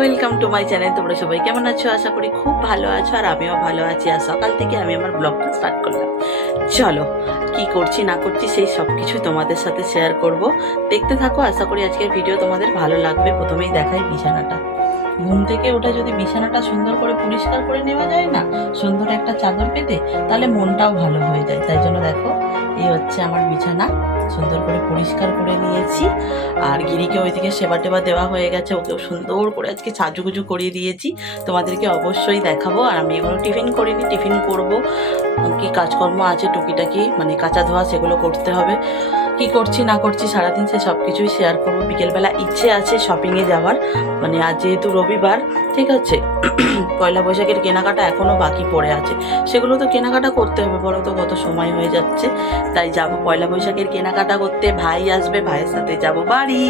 Welcome to my channel. তোমরা সবাই কেমন আছো? আশা করি খুব ভালো আছো, আর আমিও ভালো আছি। আর সকাল থেকে আমি আমার ব্লগটা স্টার্ট করলাম। চলো কি করছি না করছি সেই সব কিছু তোমাদের সাথে শেয়ার করব, দেখতে থাকো। আশা করি আজকের ভিডিও তোমাদের ভালো লাগবে। প্রথমেই দেখাই বিছানাটা। ঘুম থেকে উঠে যদি বিছানাটা সুন্দর করে পরিষ্কার করে নেওয়া যায় না, সুন্দর একটা চাদর পেতে, তাহলে মনটাও ভালো হয়ে যায়। তাই জন্য দেখো, এই হচ্ছে আমার বিছানা, সুন্দর করে পরিষ্কার করে নিয়েছি। আর গিরিকে ওইদিকে সেবা টেবা দেওয়া হয়ে গেছে, ওকেও সুন্দর করে আজকে সাজুগুজু করিয়ে দিয়েছি। তোমাদেরকে অবশ্যই দেখাবো। আর আমি এখনো টিফিন করিনি, টিফিন করব। কি কাজকর্ম আছে টুকিটাকি, মানে কাঁচা ধোয়া, সেগুলো করতে হবে। কি করছি না করছি সারাদিন সে সব কিছুই শেয়ার করবো। বিকেলবেলা ইচ্ছে আছে শপিংয়ে যাওয়ার, মানে আজ যেহেতু রবিবার, ঠিক আছে। পয়লা বৈশাখের কেনাকাটা এখনও বাকি পড়ে আছে, সেগুলো তো কেনাকাটা করতে হবে। বড় তো কত সময় হয়ে যাচ্ছে, তাই যাব পয়লা বৈশাখের কেনাকাটা করতে। ভাই আসবে, ভাইয়ের সাথে যাব বাড়ি।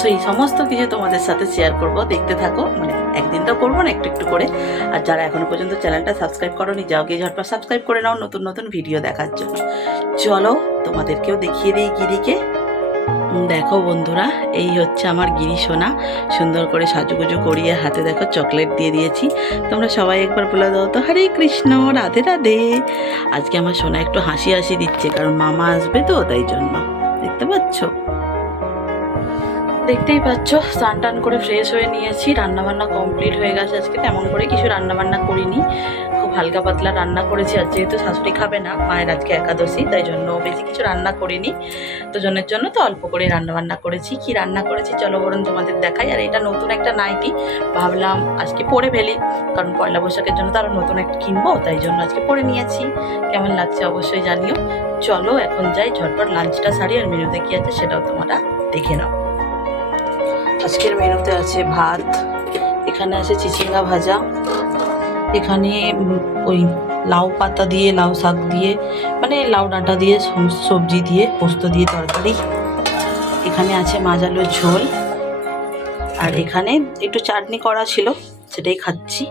সেই সমস্ত কিছু তোমাদের সাথে শেয়ার করব, দেখতে থাকো। মানে একদিন তো করবো না, একটু একটু করে। আর যারা এখনো পর্যন্ত চ্যানেলটা সাবস্ক্রাইব করোনি, যাও গিয়ে ঝটপট সাবস্ক্রাইব করে নাও নতুন নতুন ভিডিও দেখার জন্য। চলো তোমাদেরকেও দেখিয়ে দিই গিরিকে। দেখো বন্ধুরা, এই হচ্ছে আমার গিরি সোনা। সুন্দর করে সাজুগুজু করিয়ে হাতে দেখো চকলেট দিয়ে দিয়েছি। তোমরা সবাই একবার বলে দাও তো, হরে কৃষ্ণ, রাধে রাধে। আজকে আমার সোনা একটু হাসি হাসি দিচ্ছে, কারণ মামা আসবে তো, তাই জন্য। দেখতে পাচ্ছ, দেখতেই পাচ্ছ। স্নান টান করে ফ্রেশ হয়ে নিয়েছি, রান্নাবান্না কমপ্লিট হয়ে গেছে। আজকে তেমন করে কিছু রান্নাবান্না করিনি, খুব হালকা পাতলা রান্না করেছি। আর যেহেতু শাশুড়ি খাবে না, মায়ের আজকে একাদশী, তাই জন্য বেশি কিছু রান্না করিনি। দুজনের জন্য তো অল্প করে রান্নাবান্না করেছি। কি রান্না করেছি চলো বরং তোমাদের দেখাই। আর এটা নতুন একটা নাইটি, ভাবলাম আজকে পরে ফেলি, কারণ পয়লা বৈশাখের জন্য তো আরও নতুন একটা কিনবো, তাই জন্য আজকে পরে নিয়েছি। কেমন লাগছে অবশ্যই জানিও। চলো এখন যাই, ঝটপট লাঞ্চটা সারি। আর মেনুতে কি আছে সেটাও তোমরা দেখে নাও। আজকের মেনুতে আছে ভাত, এখানে আছে চিচিঙ্গা ভাজা, এখানে ওই লাউ পাতা দিয়ে, লাউ শাক দিয়ে, মানে লাউ ডাঁটা দিয়ে, সবজি দিয়ে, পোস্ত দিয়ে তরকারি। এখানে আছে মাছ আলুর ঝোল। আর এখানে একটু চাটনি করা ছিল, সেটাই খাচ্ছি।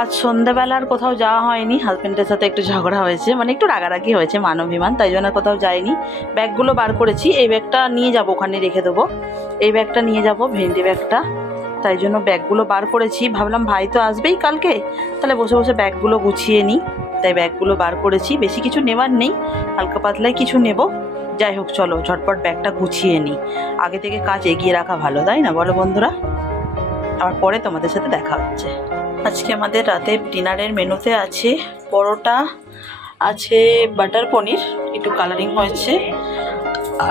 আজ সন্ধ্যাবেলার কোথাও যাওয়া হয়নি, হাজব্যান্ডের সাথে একটু ঝগড়া হয়েছে, মানে একটু রাগারাগি হয়েছে, মানবিমান, তাই জন্য কোথাও যাইনি। ব্যাগগুলো বার করেছি, এই ব্যাগটা নিয়ে যাব, ওখানে রেখে দেবো। এই ব্যাগটা নিয়ে যাব, ভেন্ডি ব্যাগটা, তাই জন্য ব্যাগগুলো বার করেছি। ভাবলাম ভাই তো আসবেই কালকে, তাহলে বসে বসে ব্যাগগুলো গুছিয়ে নিই, তাই ব্যাগগুলো বার করেছি। বেশি কিছু নেবার নেই, হালকা পাতলাই কিছু নেব। যাই হোক, চলো ঝটপট ব্যাগটা গুছিয়ে নিই। আগে থেকে কাজ এগিয়ে রাখা ভালো, তাই না বলো বন্ধুরা? আবার পরে তোমাদের সাথে দেখা হচ্ছে। আজকে আমাদের রাতে ডিনারের মেনুতে আছে পরোটা, আছে বাটার পনির, একটু কালারিং হয়েছে,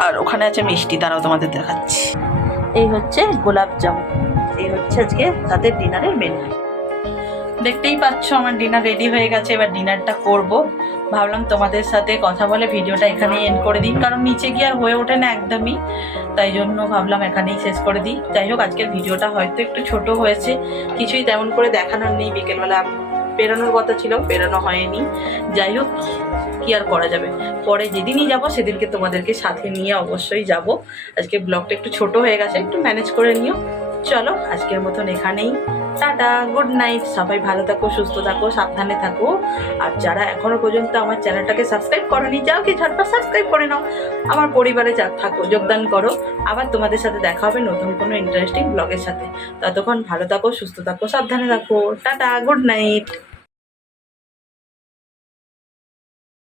আর ওখানে আছে মিষ্টি, দাঁড়াও তোমাদের দেখাচ্ছি। এই হচ্ছে গোলাপ জামুন। এই হচ্ছে আজকে রাতের ডিনারের মেনু। দেখতেই পাচ্ছ আমার ডিনার রেডি হয়ে গেছে, এবার ডিনারটা করব। ভাবলাম তোমাদের সাথে কথা বলে ভিডিওটা এখানেই এন্ড করে দিই, কারণ নিচে গিয়ে আর হয়ে ওঠে না একদমই, তাই জন্য ভাবলাম এখানেই শেষ করে দিই। যাই হোক, আজকের ভিডিওটা হয়তো একটু ছোট হয়েছে, কিছুই তেমন করে দেখানোর নেই। বিকেলবেলা বেরোনোর কথা ছিল, বেরোনো হয়নি। যাই হোক, কি আর করা যাবে, পরে যেদিনই যাব সেদিনকে তোমাদেরকে সাথে নিয়ে অবশ্যই যাব। আজকে ব্লগটা একটু ছোট হয়ে গেছে, একটু ম্যানেজ করে নিও। চলো আজকের মতন এখানেই, টাটা, গুড নাইট। সবাই ভালো থাকো, সুস্থ থাকো, সাবধানে থাকো। আর যারা এখনো পর্যন্ত আমার চ্যানেলটাকে সাবস্ক্রাইব করোনি, যাও কি ঝটপট সাবস্ক্রাইব করে নাও, আমার পরিবারে থাকো, যোগদান করো। আবার তোমাদের সাথে দেখা হবে নতুন কোনো ইন্টারেস্টিং ব্লগের সাথে। ততক্ষণ ভালো থাকো, সুস্থ থাকো, সাবধানে থাকো, টাটা, গুড নাইট।